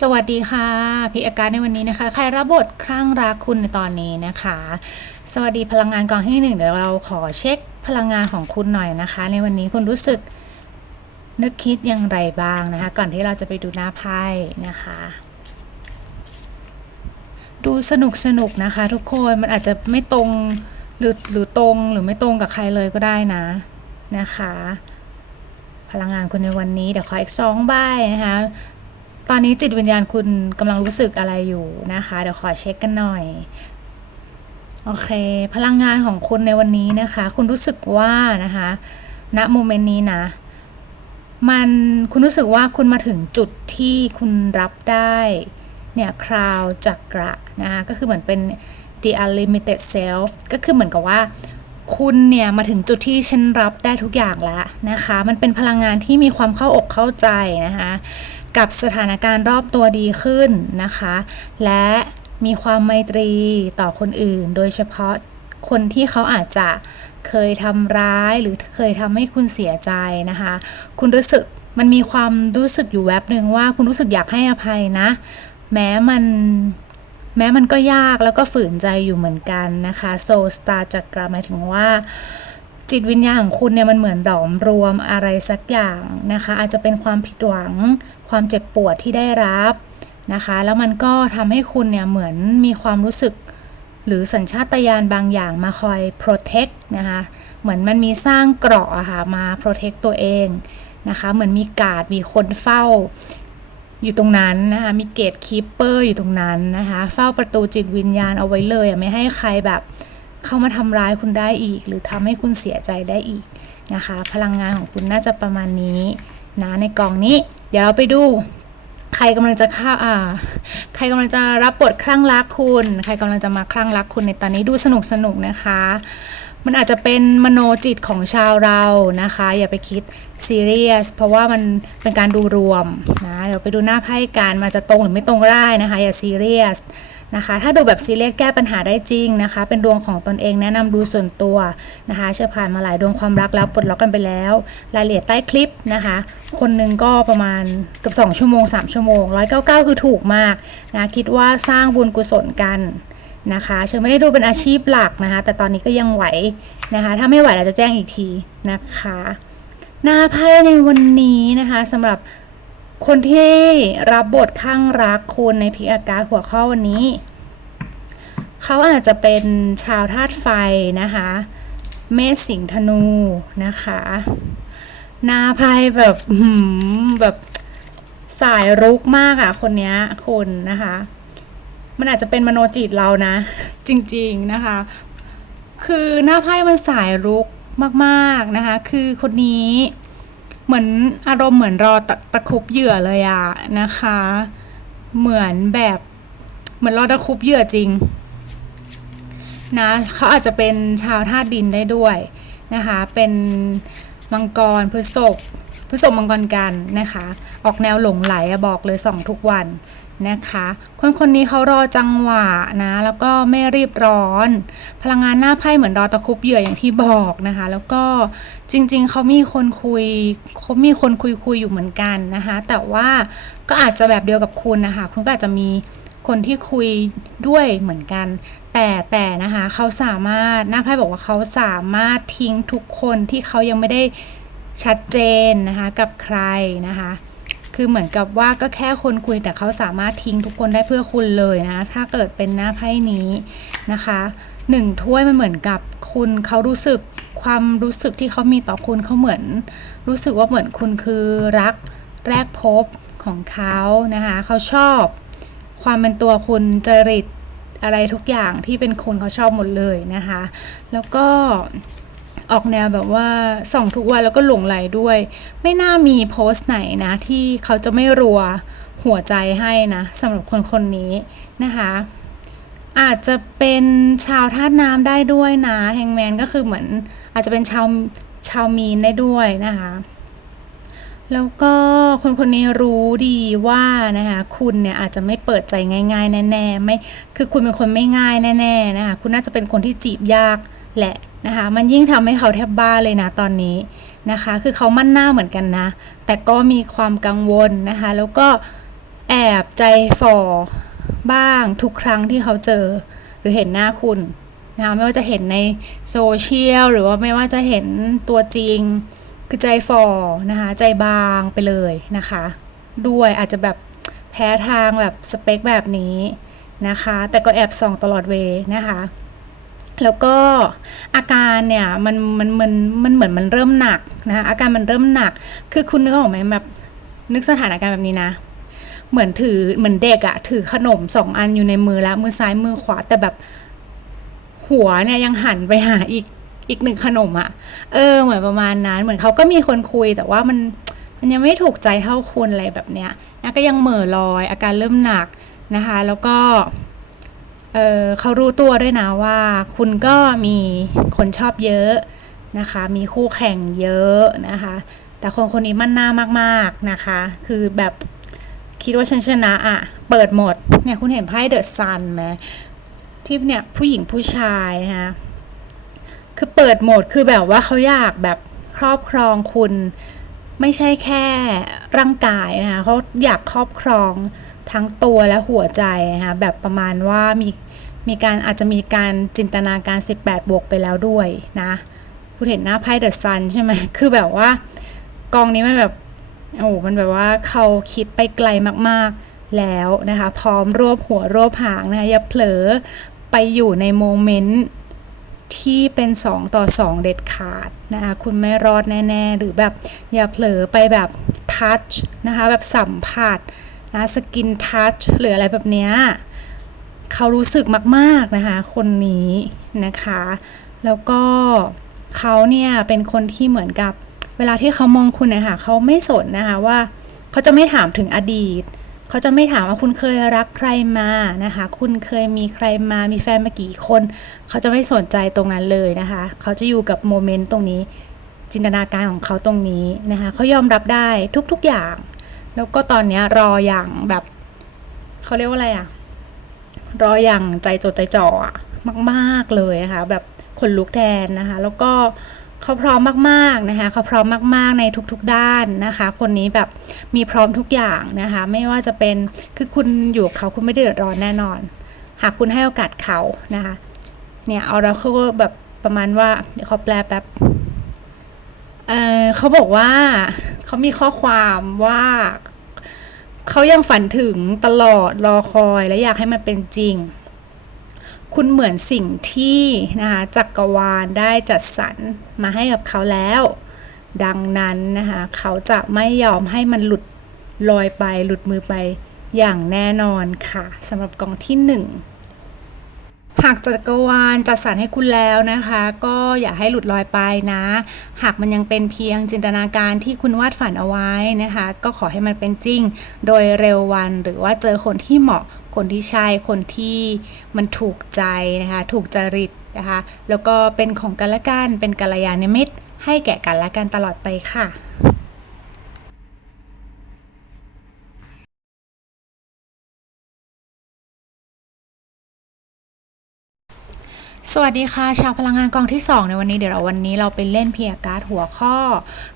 สวัสดีค่ะ พี่อาการในวันนี้นะคะ ใครรับบทครั่งรักคุณในตอนนี้นะคะ สวัสดีพลังงานกองที่หนึ่งเดี๋ยวเราขอเช็คพลังงานของคุณหน่อยนะคะ ในวันนี้คุณรู้สึกนึกคิดอย่างไรบ้างนะคะ ก่อนที่เราจะไปดูหน้าไพ่นะคะ ดูสนุกสนุกนะคะ ทุกคนมันอาจจะไม่ตรงหรือหรือตรงหรือไม่ตรงกับใครเลยก็ได้นะนะคะ พลังงานคุณในวันนี้เดี๋ยวขออีกสองใบนะคะ ตอนนี้จิตวิญญาณคุณกำลังรู้สึกอะไรอยู่นะคะ เดี๋ยวขอเช็คกันหน่อย โอเค พลังงานของคุณในวันนี้นะคะ คุณรู้สึกว่านะคะณโมเมนต์นี้นะ มันคุณรู้สึกว่าคุณมาถึงจุดที่คุณรับได้เนี่ยคราวจักระนะคะก็คือเหมือนเป็น the unlimited self ก็คือเหมือนกับว่า คุณเนี่ยมาถึงจุดที่ฉันรับได้ทุกอย่างแล้วนะคะ มันเป็นพลังงานที่มีความเข้าอกเข้าใจนะคะ กับสถานการณ์รอบตัวดีขึ้นนะคะ และมีความไมตรีต่อคนอื่น โดยเฉพาะคนที่เขาอาจจะเคยทำร้ายหรือเคยทำให้คุณเสียใจนะคะ คุณรู้สึกมันมีความรู้สึกอยู่แวบหนึ่งว่าคุณรู้สึกอยากให้อภัยนะ แม้มันแม้มันก็ยากแล้วก็ฝืนใจอยู่เหมือนกันนะคะโซสตาจักราหมายถึงว่า จิตวิญญาณของคุณเนี่ยมันเหมือนดอมรวมอะไรสักอย่างนะคะ อาจจะเป็นความผิดหวัง ความเจ็บปวดที่ได้รับนะคะ แล้วมันก็ทำให้คุณเนี่ยเหมือนมีความรู้สึก หรือสัญชาตญาณบางอย่างมาคอย protect นะคะเหมือนมันมีสร้างเกราะอะค่ะมา protect ตัวเองนะคะ เหมือนมีกาดมีคนเฝ้าอยู่ตรงนั้นนะคะ มีเกตคีปเปอร์อยู่ตรงนั้นนะคะ เฝ้าประตูจิตวิญญาณเอาไว้เลยไม่ให้ใครแบบเข้ามาทำร้ายคุณได้อีก หรือทำให้คุณเสียใจได้อีกนะคะ พลังงานของคุณน่าจะประมาณนี้นะในกองนี้ เดี๋ยวเราไปดูใครกำลังจะฆ่าอ่า ใครกำลังจะรับบทคลั่งรักคุณ ใครกำลังจะมาคลั่งรักคุณในตอนนี้ดูสนุกสนุกนะคะ มันอาจจะเป็นมโนจิตของชาวเรานะคะ อย่าไปคิดซีเรียสเพราะว่ามันเป็นการดูรวมนะ เดี๋ยวไปดูหน้าไพ่กันมาจะตรงหรือไม่ตรงก็ได้นะคะ อย่าซีเรียส นะคะ ถ้าดูแบบซีเรียสแก้ปัญหาได้จริงนะคะ เป็นดวงของตนเองแนะนำดูส่วนตัวนะคะเชื่อผ่านมาหลายดวงความรักแล้วปลดล็อกกันไปแล้ว รายละเอียดใต้คลิปนะคะ คนหนึ่งก็ประมาณเกือบ2ชั่วโมง 3 ชั่วโมง 199 คือถูกมากนะคิดว่าสร้างบุญกุศลกันนะคะเชื่อไม่ได้ดูเป็นอาชีพหลักนะคะ แต่ตอนนี้ก็ยังไหวนะคะ ถ้าไม่ไหวเราจะแจ้งอีกทีนะคะ หน้าไพ่ในวันนี้นะคะสำหรับ คนที่รับบทข้างรักคุณในพิกอากาศหัวข้อวันนี้ เขาอาจจะเป็นชาวธาตุไฟนะคะ เมษสิงธนูนะคะหน้าไพ่แบบหืมแบบสายรุกมากอะคนนี้คนนะคะ มันอาจจะเป็นมโนจิตเรานะ จริงๆนะคะ คือหน้าไพ่มันสายรุกมากๆนะคะ คือคนนี้ เหมือนอารมณ์เหมือนรอตะตะคุบเหยื่อเลยอะนะคะ เหมือนแบบเหมือนรอตะคุบเหยื่อจริงนะเขาอาจจะเป็นชาวธาตุดินได้ด้วยนะคะ เป็นมังกรพฤษภพฤษภมังกรกันนะคะ ออกแนวหลงไหลบอกเลยส่องทุกวัน นะคะ คนคนนี้เขารอจังหวะนะ แล้วก็ไม่รีบร้อน พลังงานหน้าไพ่เหมือนรอตะคุบเหยื่ออย่างที่บอกนะคะ แล้วก็จริง ๆ เขามีคนคุยเขามีคนคุยคุยอยู่เหมือนกันนะคะ แต่ว่าก็อาจจะแบบเดียวกับคุณนะคะ คุณก็อาจจะมีคนที่คุยด้วยเหมือนกัน แต่แต่นะคะเขาสามารถหน้าไพ่บอกว่าเขาสามารถทิ้งทุกคนที่เขายังไม่ได้ชัดเจนนะคะกับใครนะคะ คือเหมือนกับว่าก็แค่คนคุยแต่เขาสามารถทิ้งทุกคนได้เพื่อคุณเลยนะ ถ้าเกิดเป็นหน้าไพ่นี้นะคะหนึ่งถ้วยมันเหมือนกับคุณเขารู้สึกความรู้สึกที่เขามีต่อคุณเขาเหมือน รู้สึกว่าเหมือนคุณคือรักแรกพบของเขานะคะเขาชอบ ความเป็นตัวคุณจริตอะไรทุกอย่างที่เป็นคุณเขาชอบหมดเลยนะคะ แล้วก็ ออกแนวแบบว่าส่องทุกวันแล้วก็หลงไหลด้วย ไม่น่ามีโพสต์ไหนนะ ที่เขาจะไม่รัวหัวใจให้นะสำหรับคนคนนี้นะคะ อาจจะเป็นชาวธาตุน้ำได้ด้วยนะแฮงแมนก็คือเหมือน อาจจะเป็นชาวชาวมีนได้ด้วยนะคะแล้วก็คนคนนี้รู้ดีว่านะคะคุณเนี่ยอาจจะไม่เปิดใจง่าย ๆ แน่ๆไม่คือคุณเป็นคนไม่ง่ายแน่ๆนะคะคุณน่าจะเป็นคนที่จีบยาก แหละนะคะมันยิ่งทำให้เขาแทบบ้าเลยนะตอนนี้นะคะ คือเขามั่นหน้าเหมือนกันนะ แต่ก็มีความกังวลนะคะ แล้วก็แอบใจฝ่อบ้างทุกครั้งที่เขาเจอหรือเห็นหน้าคุณนะคะไม่ว่าจะเห็นในโซเชียลหรือว่าไม่ว่าจะเห็นตัวจริง คือใจฝ่อนะคะ ใจบางไปเลยนะคะ ด้วยอาจจะแบบแพ้ทางแบบสเปคแบบนี้นะคะ แต่ก็แอบส่องตลอดเวนะคะ แล้วก็อาการเนี่ยมันมันมันมันเหมือนมันเริ่มหนักนะคะอาการมันเริ่มหนัก คือคุณนึกออกไหมแบบนึกสถานการณ์แบบนี้นะ เหมือนถือเหมือนเด็กอะถือขนมสองอันอยู่ในมือแล้วมือซ้ายมือขวาแต่แบบหัวเนี่ยยังหันไปหาอีกอีกหนึ่งขนมอะเออ เหมือนประมาณนั้น เหมือนเขาก็มีคนคุยแต่ว่ามันมันยังไม่ถูกใจเท่าคุณอะไรแบบเนี้ยนะก็ยังเหม่อลอย อาการเริ่มหนักนะคะ แล้วก็ เเขารู้ตัวด้วยนะว่า คุณก็มีคนชอบเยอะนะคะ มีคู่แข่งเยอะนะคะ แต่คนคนนี้มั่นหน้ามากๆนะคะ คือแบบคิดว่าฉันชนะอะเปิดหมด เนี่ยคุณเห็นไพ่เดอะซันไหมที่เนี่ยผู้หญิงผู้ชายนะคะคือเปิดหมดคือแบบว่าเขาอยากแบบครอบครองคุณ ไม่ใช่แค่ร่างกายนะคะเขาอยากครอบครอง ทั้งตัวและหัวใจนะคะแบบประมาณว่ามีมีการอาจจะมีการจินตนาการ 18 บวกไปแล้วด้วยนะคุณเห็นหน้าไพ่เดอะซันใช่ไหมคือแบบว่ากองนี้มันแบบโอ้มันแบบว่าเขาคิดไปไกลมากๆแล้วนะคะ พร้อมรวบหัวรวบหางนะคะอย่าเผลอไปอยู่ในโมเมนต์ที่เป็น 2 ต่อ 2 เด็ดขาดนะคะคุณไม่รอดแน่ ๆ หรือแบบอย่าเผลอไปแบบทัชนะคะแบบสัมผัส นะสกินทัชหรืออะไรแบบเนี้ยเขารู้สึกมากๆนะคะคนนี้นะคะ แล้วก็เขาเนี่ยเป็นคนที่เหมือนกับเวลาที่เขามองคุณนะคะเขาไม่สนนะคะว่าเขาจะไม่ถามถึงอดีตเขาจะไม่ถามว่าคุณเคยรักใครมานะคะ คุณเคยมีใครมา มีแฟนมากี่คน เขาจะไม่สนใจตรงนั้นเลยนะคะ เขาจะอยู่กับโมเมนต์ตรงนี้ จินตนาการของเขาตรงนี้นะคะ เขายอมรับได้ทุกๆอย่าง แล้วก็ตอนนี้รออย่างแบบเขาเรียกว่าอะไรอะรออย่างใจจดใจจ่ออะมาก ๆเลยนะคะ แบบขนลุกแทนนะคะ แล้วก็เขาพร้อมมากๆนะคะเขาพร้อมมากๆในทุกๆด้านนะคะ คนนี้แบบมีพร้อมทุกอย่างนะคะ ไม่ว่าจะเป็นคือคุณอยู่เขาคุณไม่เดือดร้อนแน่นอน หากคุณให้โอกาสเขานะคะ เนี่ยเอาแล้วเขาก็แบบประมาณว่าเดี๋ยวเขาแปลแป๊บ เออเขาบอกว่าเขามีข้อความว่าเขายังฝันถึงตลอดรอคอยและอยากให้มันเป็นจริง คุณเหมือนสิ่งที่นะคะจักรวาลได้จัดสรรมาให้กับเขาแล้ว ดังนั้นนะคะเขาจะไม่ยอมให้มันหลุดลอยไปหลุดมือไปอย่างแน่นอนค่ะสำหรับกองที่หนึ่ง หากจักรวาลจัดสรรให้คุณแล้วนะคะ ก็อย่าให้หลุดลอยไปนะ หากมันยังเป็นเพียงจินตนาการที่คุณวาดฝันเอาไว้นะคะ ก็ขอให้มันเป็นจริง โดยเร็ววันหรือว่าเจอคนที่เหมาะคนที่ใช่คนที่มันถูกใจนะคะ ถูกจริตนะคะ แล้วก็เป็นของกันและกันเป็นกัลยาณมิตรให้แก่กันและกันตลอดไปค่ะ สวัสดีค่ะ ชาวพลังงานกองที่ 2 ในวันนี้เดี๋ยวเราวันนี้เราไปเล่นเพียการ์ดหัวข้อ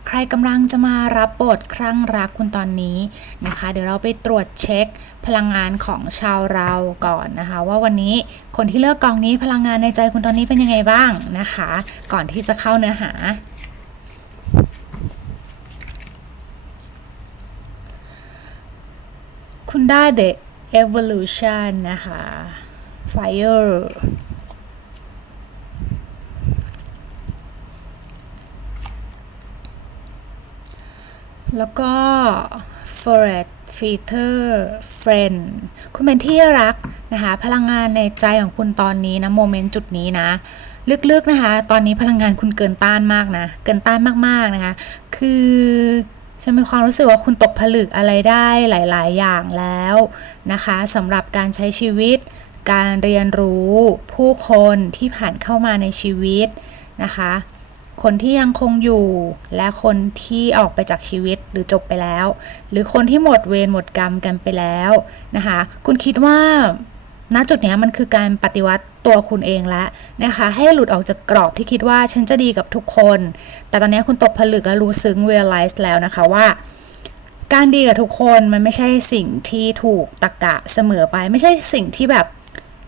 ใครกำลังจะมารับบทครั้งรักคุณตอนนี้นะคะ เดี๋ยวเราไปตรวจเช็คพลังงานของชาวเราก่อนนะคะ ว่าวันนี้คนที่เลือกกองนี้พลังงานในใจคุณตอนนี้เป็นยังไงบ้างนะคะ ก่อนที่จะเข้าเนื้อหา คุณได้ The Evolution นะคะ Fire แล้วก็ f o r e t Feater Friend คุณเป็นที่รักนะคะ พลังงานในใจของคุณตอนนี้นะ โมเมนต์จุดนี้นะ ลึกๆนะคะ ตอนนี้พลังงานคุณเกินต้านมากนะ เกินต้านมากๆนะคะ คือฉันมีความรู้สึกว่าคุณตกผลึกอะไรได้หลาย ๆ อย่างแล้วนะคะสำหรับการใช้ชีวิต การเรียนรู้ผู้คนที่ผ่านเข้ามาในชีวิตนะคะ คนที่ยังคงอยู่ และคนที่ออกไปจากชีวิตหรือจบไปแล้ว หรือคนที่หมดเวรหมดกรรมกันไปแล้วนะคะ คุณคิดว่าณจุดนี้มันคือการปฏิวัติตัวคุณเองแล้วนะคะ ให้หลุดออกจากกรอบที่คิดว่าฉันจะดีกับทุกคน แต่ตอนนี้คุณตกผลึกและรู้ซึ้ง realize แล้วนะคะว่า การดีกับทุกคนมันไม่ใช่สิ่งที่ถูกตะกะเสมอไป ไม่ใช่สิ่งที่แบบ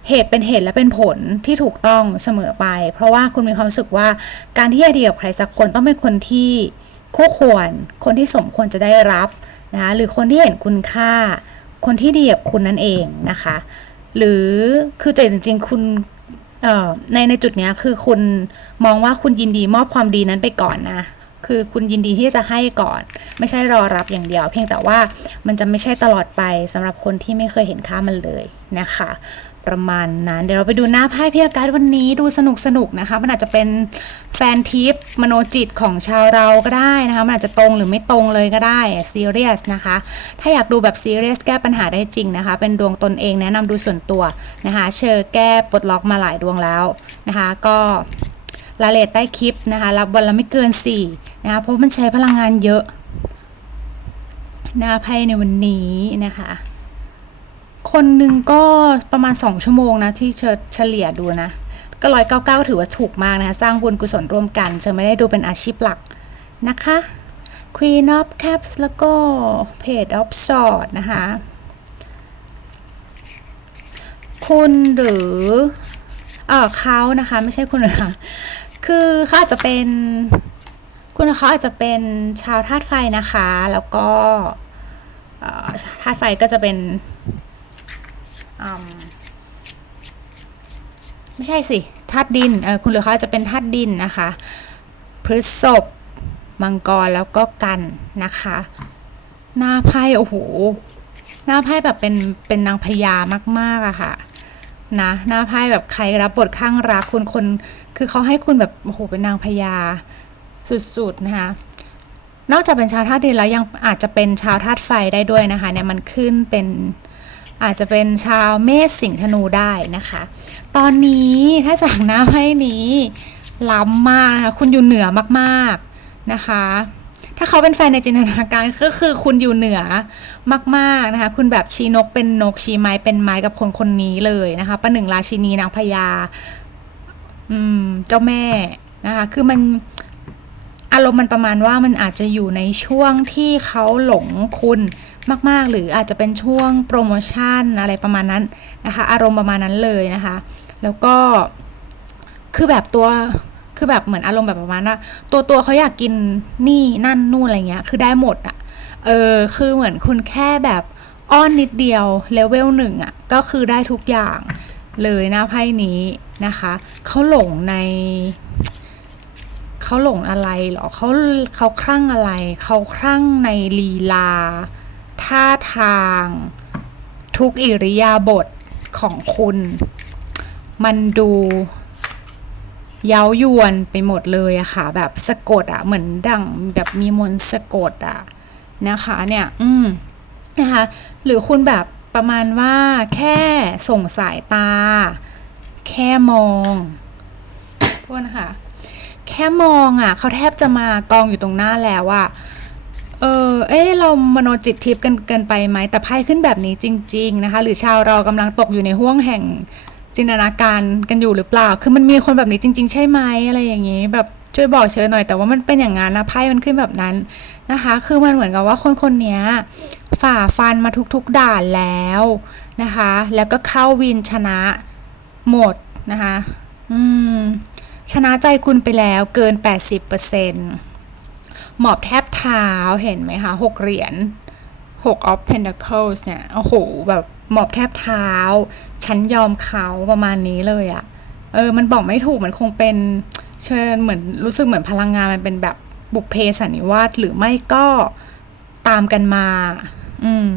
เหตุเป็นเหตุและเป็นผลที่ถูกต้องเสมอไป เพราะว่าคุณมีความรู้สึกว่าการที่จะดีกับใครสักคนต้องเป็นคนที่คู่ควร คนที่สมควรจะได้รับนะคะหรือคนที่เห็นคุณค่า คนที่ดีกับคุณนั่นเองนะคะ หรือคือแต่จริง ๆ คุณในในจุดเนี้ยคือคุณมองว่าคุณยินดีมอบความดีนั้นไปก่อนนะคือคุณยินดีที่จะให้ก่อน ไม่ใช่รอรับอย่างเดียว เพียงแต่ว่ามันจะไม่ใช่ตลอดไปสำหรับคนที่ไม่เคยเห็นค่ามันเลยนะคะ ประมาณนั้น เดี๋ยวเราไปดูหน้าไพ่พี่อาการดวันนี้ดูสนุกสนุกๆนะคะ มันอาจจะเป็นแฟนทิปมโนจิตของชาวเราก็ได้นะคะ มันอาจจะตรงหรือไม่ตรงเลยก็ได้ซีเรียสนะคะ ถ้าอยากดูแบบซีเรียสแก้ปัญหาได้จริงนะคะ เป็นดวงตนเองแนะนำดูส่วนตัวนะคะ เชอร์แก้ปลดล็อกมาหลายดวงแล้วนะคะ ก็รายละเอียดใต้คลิปนะคะ รับวันละไม่เกิน4นะคะเพราะมันใช้พลังงานเยอะหน้าไพ่ในวันนี้นะคะ คนหนึ่งก็ประมาณ 2 ชั่วโมงนะที่เฉลี่ยดูนะ ก็ร้อยเก้าเก้าถือว่าถูกมากนะคะ สร้างบุญกุศลร่วมกันเชอไม่ได้ดูเป็นอาชีพหลักนะคะ Queen of Cups แล้วก็ Page of Swords นะคะ คุณหรือเออเขานะคะ ไม่ใช่คุณนะคะคือเขาอาจจะเป็น คุณเขาอาจจะเป็นชาวธาตุไฟนะคะ แล้วก็ธาตุไฟก็จะเป็น ไม่ใช่สิธาตุดินเออคุณหรือเขาจจะเป็นธาตุดินนะคะ พฤษภมังกรแล้วก็กันนะคะ หน้าไพ่โอ้โหหน้าไพ่แบบเป็นเป็นนางพญามาก ๆอะค่ะนะหน้าไพ่แบบใครรับบทข้างรักคุณคน คือเขาให้คุณแบบโอ้โหเป็นนางพญาสุดๆนะคะนอกจากเป็นชาวธาตุดินแล้วยังอาจจะเป็นชาวธาตุไฟได้ด้วยนะคะเนี่ยมันขึ้นเป็น อาจจะเป็นชาวเมษสิงห์ธนูได้นะคะ ตอนนี้ถ้าจากหน้าไพ่นี้ล้ำมากนะคะคุณอยู่เหนือมากๆนะคะ ถ้าเขาเป็นแฟนในจินตนาการก็คือคุณอยู่เหนือมากๆนะคะคุณแบบชี้นกเป็นนกชี้ไม้เป็นไม้กับคนคนนี้เลยนะคะประหนึ่งราชินีนางพญาอืมเจ้าแม่นะคะคือมัน อารมณ์มันประมาณว่ามันอาจจะอยู่ในช่วงที่เขาหลงคุณมาก ๆ หรืออาจจะเป็นช่วงโปรโมชั่นอะไรประมาณนั้นนะคะ อารมณ์ประมาณนั้นเลยนะคะ แล้วก็คือแบบตัวคือแบบเหมือนอารมณ์แบบประมาณว่าตัวตัวเขาอยากกินนี่นั่นนู่นอะไรเงี้ย คือได้หมดอะเออคือเหมือนคุณแค่แบบอ้อนนิดเดียวเลเวลหนึ่งอะก็คือได้ทุกอย่างเลยนะไพ่นี้นะคะเขาหลงใน เขาหลงอะไรหรอเขาเขาคลั่งอะไร เขาคลั่งในลีลา ท่าทาง ทุกอิริยาบถของคุณ มันดูเย้ายวนไปหมดเลยอะค่ะ แบบสะกดอะเหมือนดั่งแบบมีมนสะกดอะนะคะเนี่ย อืมนะคะ หรือคุณแบบประมาณว่าแค่ส่งสายตา แค่มองโทษนะคะ แค่มองอะเขาแทบจะมากองอยู่ตรงหน้าแล้วอะเออเอ๊เรามโนจิตทิพย์กันเกินไปไหมแต่ไพ่ขึ้นแบบนี้จริง ๆ นะคะ หรือชาวเรากำลังตกอยู่ในห่วงแห่งจินตนาการกันอยู่หรือเปล่า คือมันมีคนแบบนี้จริง ๆ ใช่ไหมอะไรอย่างนี้ แบบช่วยบอกเชิญหน่อย แต่ว่ามันเป็นอย่างนั้นนะไพ่มันขึ้นแบบนั้นนะคะ คือมันเหมือนกับว่าคนคนนี้ฝ่าฟันมาทุกๆด่านแล้วนะคะ แล้วก็เข้าวินชนะหมดนะคะ อืม ชนะใจคุณไปแล้วเกิน 80%หมอบแทบเท้าเห็นไหมคะหกเหรียญ6 of Pentacles เนี่ย โอ้โห แบบหมอบแทบเท้า ฉันยอมเขาประมาณนี้เลยอะเออ มันบอกไม่ถูก มันคงเป็น เชิญเหมือนรู้สึกเหมือนพลังงานมันเป็นแบบบุพเพสันนิวาสหรือไม่ก็ตามกันมา อืม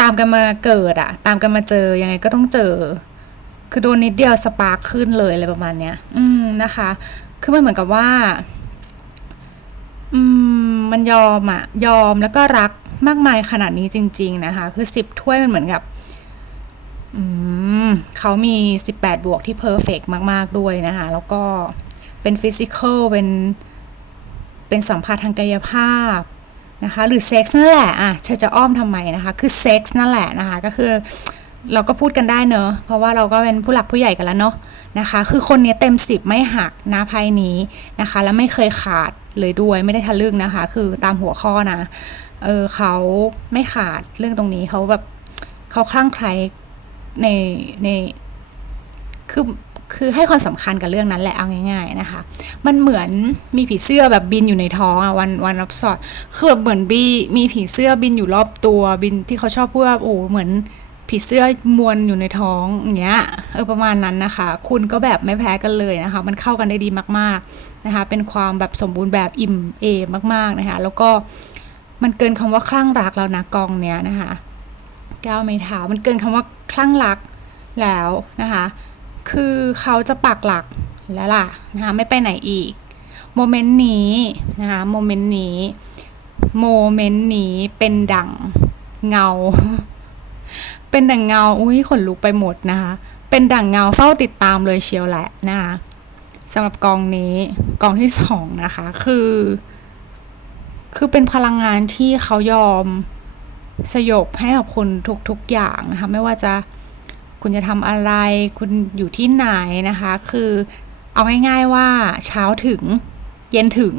ตามกันมาเกิดอะตามกันมาเจอ ยังไงก็ต้องเจอ คือโดนนิดเดียวสปาร์คขึ้นเลยอะไรประมาณเนี้ย อืมนะคะ คือมันเหมือนกับว่า อืม มันยอมอะยอมแล้วก็รักมากมายขนาดนี้จริง ๆ นะคะ คือสิบถ้วยมันเหมือนกับอืมเขามี 18 บวกที่เพอร์เฟกมาก ๆ ด้วยนะคะ แล้วก็เป็นฟิสิกอลเป็น เป็นสัมผัสทางกายภาพนะคะ หรือเซ็กซ์นั่นแหละ อะเธอจะอ้อมทำไมนะคะ คือเซ็กซ์นั่นแหละนะคะ ก็คือ เราก็พูดกันได้เนอะเพราะว่าเราก็เป็นผู้หลักผู้ใหญ่กันแล้วเนาะนะคะ คือคนนี้เต็มสิบไม่หักนะไพ่นี้นะคะ แล้วไม่เคยขาดเลยด้วยไม่ได้ทะลึ่งนะคะ คือตามหัวข้อนะเออเขาไม่ขาดเรื่องตรงนี้เขาแบบเขาคลั่งไคล้ในในคือคือให้ความสำคัญกับเรื่องนั้นแหละเอาง่าย ๆนะคะ มันเหมือนมีผีเสื้อแบบบินอยู่ในท้องอะวันวันรับสอดคือแบบเหมือนบีมีผีเสื้อบินอยู่รอบตัวบินที่เขาชอบพูดว่าโอ้เหมือน ผีเสื้อมวนอยู่ในท้องอย่างเงี้ยเออประมาณนั้นนะคะ คุณก็แบบไม่แพ้กันเลยนะคะ มันเข้ากันได้ดีมากๆนะคะ เป็นความแบบสมบูรณ์แบบอิ่มเอมมากๆนะคะ แล้วก็มันเกินคำว่าคลั่งรักแล้วนะกองเนี้ยนะคะก้าวไม่เท้ามันเกินคำว่าคลั่งรักแล้วนะคะ คือเขาจะปักหลักแล้วล่ะนะคะไม่ไปไหนอีกโมเมนต์นี้นะคะโมเมนต์นี้โมเมนต์นี้เป็นดั่งเงา เป็นดั่งเงาอุ้ยขนลุกไปหมดนะคะ เป็นดั่งเงาเฝ้าติดตามเลยเชียวแหละนะคะสำหรับกองนี้กองที่สองนะคะคือ คือเป็นพลังงานที่เขายอมสยบให้กับคุณทุกๆอย่างนะคะไม่ว่าจะคุณจะทำอะไร คุณอยู่ที่ไหนนะคะ คือเอาง่ายๆว่าเช้าถึงเย็นถึง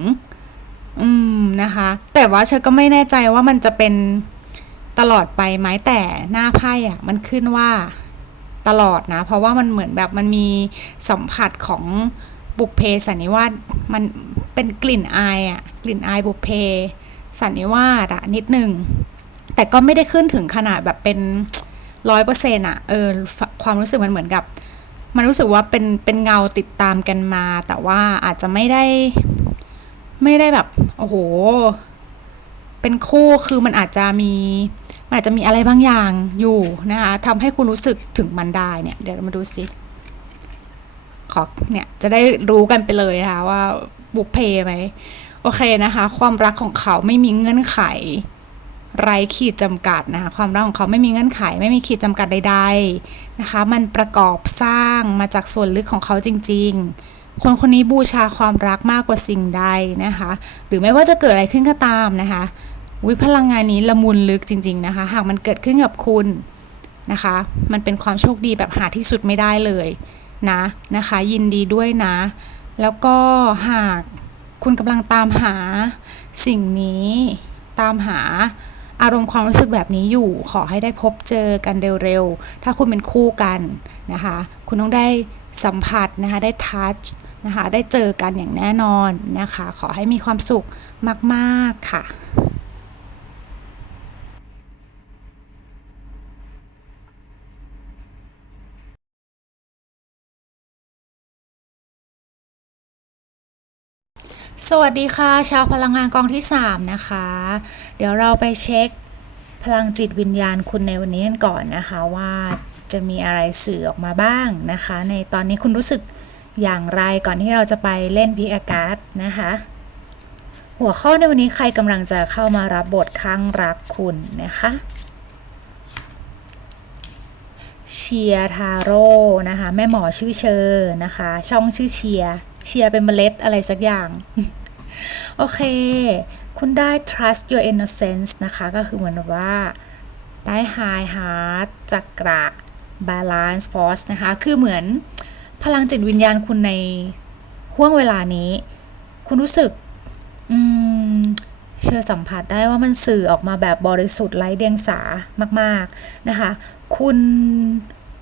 อืมนะคะ แต่ว่าเชอก็ไม่แน่ใจว่ามันจะเป็น ตลอดไปไหมแต่หน้าไพ่อะมันขึ้นว่าตลอดนะ เพราะว่ามันเหมือนแบบมันมีสัมผัสของบุพเพสันนิวาสมันเป็นกลิ่นอายอะกลิ่นอายบุพเพสันนิวาสอะนิดหนึ่งแต่ก็ไม่ได้ขึ้นถึงขนาดแบบเป็นร้อยเปอร์เซ็นต์อะเออความรู้สึกมันเหมือนกับ มันรู้สึกว่าเป็นเป็นเงาติดตามกันมา แต่ว่าอาจจะไม่ได้ไม่ได้แบบ โอ้โห เป็นคู่คือมันอาจจะมี มันอาจจะมีอะไรบางอย่างอยู่นะคะทำให้คุณรู้สึกถึงมันได้เนี่ย เดี๋ยวเรามาดูสิขอเนี่ยจะได้รู้กันไปเลยค่ะว่าบุพเพไหมโอเคนะคะ ความรักของเขาไม่มีเงื่อนไข ไร้ขีดจำกัดนะคะความรักของเขาไม่มีเงื่อนไข ไม่มีขีดจำกัดใด ๆนะคะ มันประกอบสร้างมาจากส่วนลึกของเขาจริง ๆ คนคนนี้บูชาความรักมากกว่าสิ่งใดนะคะ หรือไม่ว่าจะเกิดอะไรขึ้นก็ตามนะคะ วิพลังงานนี้ละมุนลึกจริง ๆ นะคะ หากมันเกิดขึ้นกับคุณนะคะ มันเป็นความโชคดีแบบหาที่สุดไม่ได้เลยนะนะคะ ยินดีด้วยนะ แล้วก็หากคุณกำลังตามหาสิ่งนี้ตามหาอารมณ์ความรู้สึกแบบนี้อยู่ ขอให้ได้พบเจอกันเร็วๆ ถ้าคุณเป็นคู่กันนะคะ คุณต้องได้สัมผัสนะคะ ได้ทัชนะคะ ได้เจอกันอย่างแน่นอนนะคะ ขอให้มีความสุขมาก ๆ ค่ะ สวัสดีค่ะ ชาวพลังงานกองที่ 3 นะคะ เดี๋ยวเราไปเช็คพลังจิตวิญญาณคุณในวันนี้กันก่อนนะคะ ว่าจะมีอะไรสื่อออกมาบ้างนะคะ ในตอนนี้คุณรู้สึกอย่างไรก่อนที่เราจะไปเล่นพิกอากาศนะคะ หัวข้อในวันนี้ใครกำลังจะเข้ามารับบทข้างรักคุณนะคะเชียร์ทาโร่นะคะ แม่หมอชื่อเชอร์นะคะ ช่องชื่อเชียร์ เชียร์เป็นเมล็ดอะไรสักอย่าง โอเค คุณได้ trust your innocence นะคะ ก็คือเหมือนว่าได้ high heart จักระ balance force นะคะ คือเหมือนพลังจิตวิญญาณคุณในห่วงเวลานี้ คุณรู้สึกอืมเชื่อสัมผัสได้ว่ามันสื่อออกมาแบบบริสุทธิ์ไร้เดียงสามาก ๆ นะคะ คุณ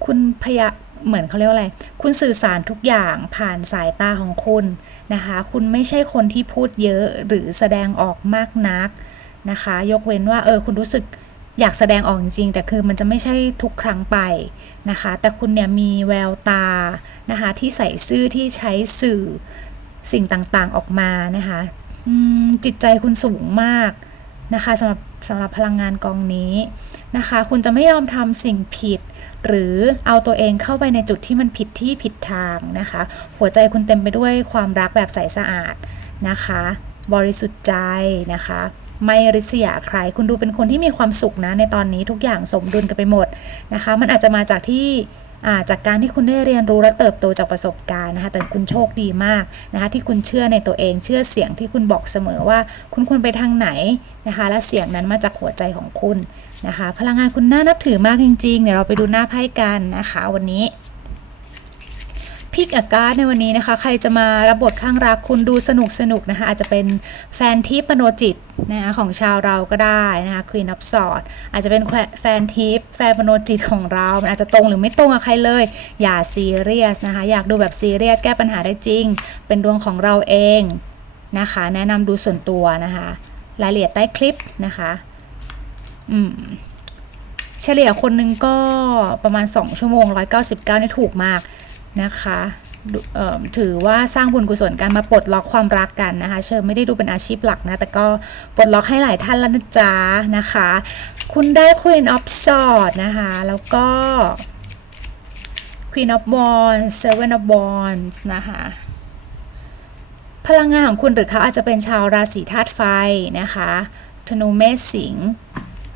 คุณพยา เหมือนเขาเรียกว่าอะไร คุณสื่อสารทุกอย่างผ่านสายตาของคุณนะคะ คุณไม่ใช่คนที่พูดเยอะหรือแสดงออกมากนักนะคะ ยกเว้นว่าเออคุณรู้สึกอยากแสดงออกจริง แต่คือมันจะไม่ใช่ทุกครั้งไปนะคะ แต่คุณเนี่ยมีแววตานะคะที่ใส่ซื่อที่ใช้สื่อสิ่งต่างๆออกมานะคะจิตใจคุณสูงมากนะคะสำหรับสำหรับพลังงานกองนี้ นะคะ คุณจะไม่ยอมทำสิ่งผิด หรือเอาตัวเองเข้าไปในจุดที่มันผิดที่ผิดทางนะคะ หัวใจคุณเต็มไปด้วยความรักแบบใสสะอาดนะคะ บริสุทธิ์ใจนะคะไม่ริษยาใคร คุณดูเป็นคนที่มีความสุขนะ ในตอนนี้ทุกอย่างสมดุลกันไปหมดนะคะ มันอาจจะมาจากที่จากการที่คุณได้เรียนรู้และเติบโตจากประสบการณ์นะคะ แต่คุณโชคดีมากนะคะที่คุณเชื่อในตัวเอง เชื่อเสียงที่คุณบอกเสมอว่า คุณควรไปทางไหนนะคะ และเสียงนั้นมาจากหัวใจของคุณ นะคะ พลังงานคุณน่านับถือมากจริงๆ เดี๋ยวเราไปดูหน้าไพ่กันนะคะวันนี้พิกอาการในวันนี้นะคะ ใครจะมารับบทข้างรักคุณดูสนุกสนุกนะคะ อาจจะเป็นแฟนทิปมโนจิตนะคะของชาวเราก็ได้นะคะ Queen of Swords อาจจะเป็นแฟนทิปแฟนมโนจิตของเรา มันอาจจะตรงหรือไม่ตรงกับใครเลย อย่าซีเรียสนะคะ อยากดูแบบซีเรียสแก้ปัญหาได้จริง เป็นดวงของเราเองนะคะ แนะนำดูส่วนตัวนะคะ รายละเอียดใต้คลิปนะคะ อืม เฉลี่ยคนหนึ่งก็ประมาณ 2 ชั่วโมง 199นี่ถูกมากนะคะถือว่าสร้างบุญกุศลการมาปลดล็อกความรักกันนะคะ เชิญไม่ได้ดูเป็นอาชีพหลักนะ แต่ก็ปลดล็อกให้หลายท่านแล้วนะจ๊ะนะคะ คุณได้ Queen of Swords นะคะ แล้วก็ Queen of Wands Seven of Wands นะคะ พลังงานของคุณหรือเขาอาจจะเป็นชาวราศีธาตุไฟนะคะ ธนูเมษสิงห์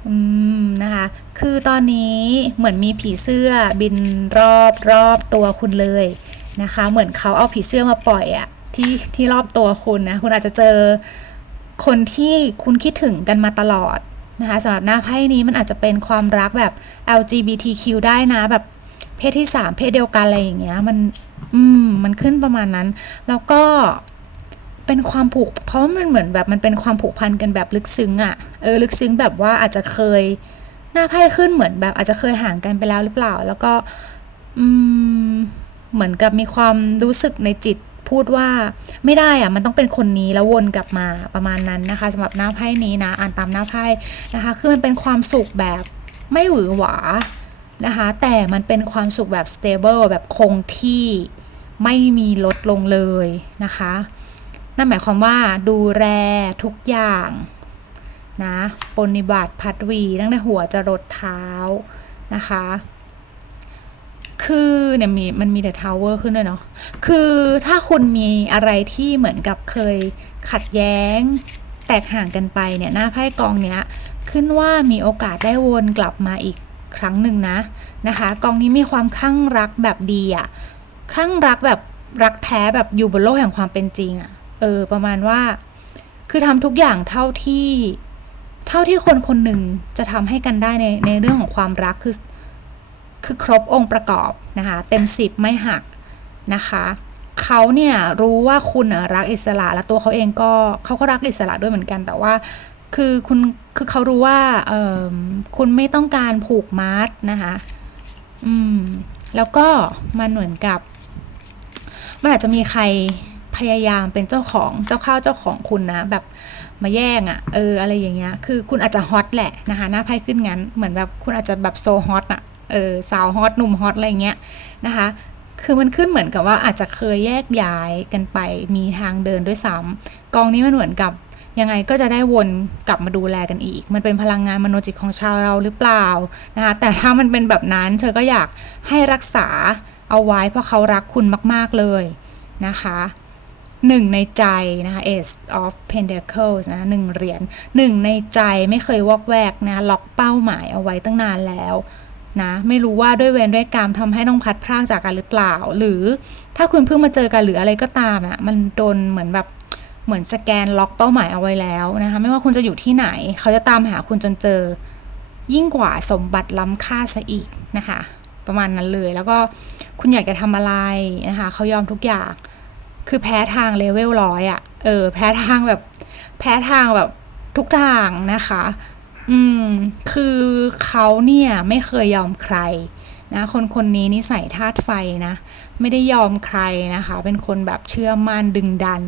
อืมนะคะ คือตอนนี้เหมือนมีผีเสื้อบินรอบรอบตัวคุณเลยนะคะ เหมือนเขาเอาผีเสื้อมาปล่อยอะที่ที่รอบตัวคุณนะ คุณอาจจะเจอคนที่คุณคิดถึงกันมาตลอดนะคะสำหรับหน้าไพ่นี้มันอาจจะเป็นความรักแบบ LGBTQ ได้นะ แบบเพศที่ 3 เพศเดียวกันอะไรอย่างเงี้ย มัน อืม มันขึ้นประมาณนั้น แล้วก็ เป็นความผูก เพราะมันเหมือนแบบมันเป็นความผูกพันกันแบบลึกซึ้งอะ่ะ เออ ลึกซึ้งแบบว่าอาจจะเคยหน้าไพ่ขึ้นเหมือนแบบอาจจะเคยห่างกันไปแล้วหรือเปล่า แล้วก็ อืม เหมือนกับมีความรู้สึกในจิตพูดว่าไม่ได้อะมันต้องเป็นคนนี้แล้ววนกลับมาประมาณนั้นนะคะสำหรับหน้าไพ่นี้นะ อ่านตามหน้าไพ่นะคะ คือมันเป็นความสุขแบบไม่หวือหวานะคะ แต่มันเป็นความสุขแบบ stable แบบคงที่ไม่มีลดลงเลยนะคะ นั่นหมายความว่าดูแลทุกอย่างนะปฏิบัติพัดวีตั้งแต่หัวจะรดเท้านะคะ คือเนี่ยมีมันมีแต่ทาวเวอร์ขึ้นด้วยเนาะ คือถ้าคุณมีอะไรที่เหมือนกับเคยขัดแย้งแตกห่างกันไปเนี่ยหน้าไพ่กองเนี้ยขึ้นว่ามีโอกาสได้วนกลับมาอีกครั้งหนึ่งนะนะคะ กองนี้มีความข้างรักแบบดีอะข้างรักแบบรักแท้แบบอยู่บนโลกแห่งความเป็นจริงอะ เออประมาณว่า คือทำทุกอย่างเท่าที่เท่าที่คนคนหนึ่งจะทำให้กันได้ในในเรื่องของความรักคือคือครบองค์ประกอบนะคะเต็มสิบไม่หักนะคะเขาเนี่ยรู้ว่าคุณรักอิสระและตัวเขาเองก็เขาก็รักอิสระด้วยเหมือนกัน แต่ว่าคือคุณคือเขารู้ว่าเออคุณไม่ต้องการผูกมัดนะคะอืมแล้วก็มันเหมือนกับ มันอาจจะมีใคร พยายามเป็นเจ้าของเจ้าข้าวเจ้าของคุณนะ แบบมาแย่งอะ่ะ เอออะไรอย่างเงี้ย คือคุณอาจจะฮอตแหละนะคะหน้าไพ่ขึ้นงั้น เหมือนแบบคุณอาจจะแบบโซฮอตอะ เออสาวฮอตหนุ่มฮอตอะไรเงี้ยนะคะ คือมันขึ้นเหมือนกับว่าอาจจะเคยแยกย้ายกันไปมีทางเดินด้วยซ้ำกองนี้มันเหมือนกับยังไงก็จะได้วนกลับมาดูแลกันอีก มันเป็นพลังงานมโนจิตของชาวเราหรือเปล่านะคะแต่ถ้ามันเป็นแบบนั้นเธอก็อยากให้รักษาเอาไว้เพราะเขารักคุณมาก ๆเลยนะคะ หนึ่งในใจนะคะ Ace of Pentacles นะหนึ่งเหรียญหนึ่งในใจไม่เคยวอกแวกนะ ล็อกเป้าหมายเอาไว้ตั้งนานแล้วนะไม่รู้ว่าด้วยเวรด้วยกรรมทำให้ต้องพัดพรากจากกันหรือเปล่า หรือถ้าคุณเพิ่งมาเจอกันหรืออะไรก็ตามอะมันโดนเหมือนแบบเหมือนสแกนล็อกเป้าหมายเอาไว้แล้วนะคะไม่ว่าคุณจะอยู่ที่ไหน เขาจะตามหาคุณจนเจอ ยิ่งกว่าสมบัติล้ำค่าซะอีกนะคะ ประมาณนั้นเลยแล้วก็คุณอยากจะทำอะไรนะคะเขายอมทุกอย่าง คือแพ้ทางเลเวลร้อยอะ่ะเออ แพ้ทางแบบ แพ้ทางแบบทุกทางนะคะ อืม คือเขาเนี่ยไม่เคยยอมใครนะคนคนนี้นิสัยธาตุไฟนะ ไม่ได้ยอมใครนะคะ เป็นคนแบบเชื่อมั่นดึงดัน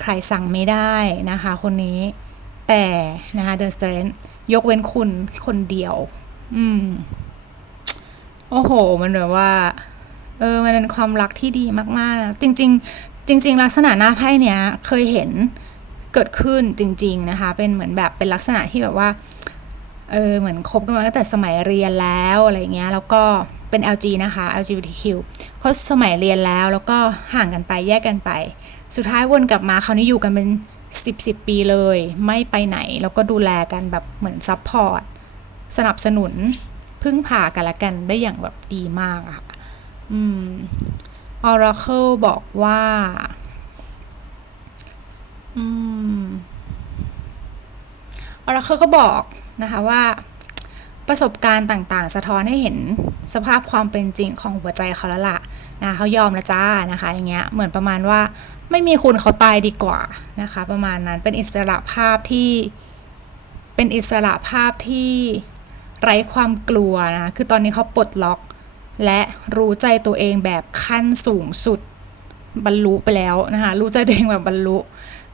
ใครสั่งไม่ได้นะคะ คนนี้ แต่นะคะเดอะสเตรนยกเว้นคุณคนเดียว อืม โอ้โห มันแบบว่า เออ มันเป็นความรักที่ดีมากๆนะจริง ๆ จริง ๆ ลักษณะหน้าไพ่เนี้ยเคยเห็นเกิดขึ้นจริง ๆ นะคะ เป็นเหมือนแบบเป็นลักษณะที่แบบว่าเออเหมือนคบกันมาตั้งแต่สมัยเรียนแล้วอะไรเงี้ยแล้วก็เป็น LG นะคะ LGBTQ เขาสมัยเรียนแล้วแล้วก็ห่างกันไปแยกกันไป สุดท้ายวนกลับมาครานี้อยู่กันเป็นสิบสิบปีเลย ไม่ไปไหน แล้วก็ดูแลกันแบบเหมือนซัพพอร์ตสนับสนุนพึ่งพากันละกันได้อย่างแบบดีมากอะค่ะอืม Oracle บอกว่า อืม Oracle ก็บอกนะคะว่าประสบการณ์ต่างๆ สะท้อนให้เห็นสภาพความเป็นจริงของหัวใจเขาแล้วล่ะนะคะเขายอมล้วจ้านะคะอย่างเงี้ยเหมือนประมาณว่าไม่มีคุณเขาตายดีกว่านะคะ ประมาณนั้นเป็นอิสระภาพที่เป็นอิสระภาพที่ไร้ความกลัวนะคะคือตอนนี้เขาปลดล็อก และรู้ใจตัวเองแบบขั้นสูงสุดบรรลุไปแล้วนะคะ รู้ใจตัวเองแบบบรรลุ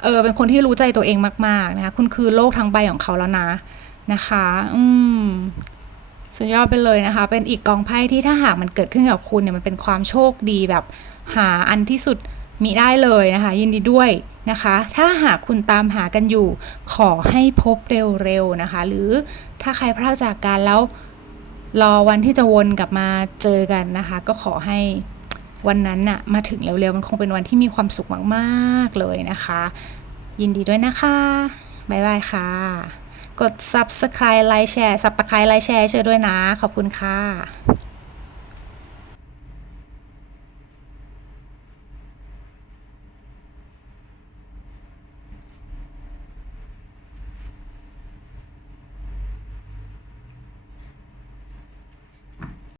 เออ เป็นคนที่รู้ใจตัวเองมาก ๆ นะคะ คุณคือโลกทั้งใบของเขาแล้วนะ นะคะ อืม สุดยอดไปเลยนะคะ เป็นอีกกองไพ่ที่ถ้าหากมันเกิดขึ้นกับคุณเนี่ย มันเป็นความโชคดีแบบหาอันที่สุดมีได้เลยนะคะ ยินดีด้วยนะคะ ถ้าหากคุณตามหากันอยู่ ขอให้พบเร็วๆนะคะ หรือถ้าใครพลาดจากกันแล้ว รอวันที่จะวนกลับมาเจอกันนะคะ ก็ขอให้วันนั้นน่ะมาถึงเร็วๆ มันคงเป็นวันที่มีความสุขมากๆเลยนะคะ ยินดีด้วยนะคะ บ๊ายบายค่ะ กด subscribe ไลค์แชร์ subscribe ไลค์แชร์ช่วยด้วยนะ ขอบคุณค่ะ